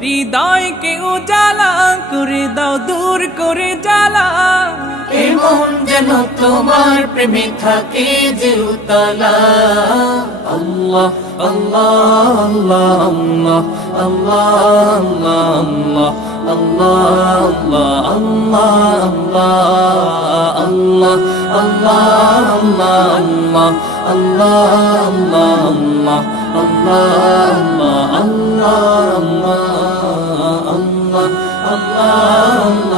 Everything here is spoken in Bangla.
হৃদয়কে উজালা করে দাও, দূর করে জ্বালা। এমন যেন তোমার প্রেমে থাকে যে উতলা। আল্লাহ আল্লাহ আল্লাহ আল্লাহ আল্লাহ আল্লাহ আল্লাহ আল্লাহ আল্লাহ আল্লাহ আল্লাহ আল্লাহ আল্লাহ আল্লাহ আল্লাহ আল্লাহ আল্লাহ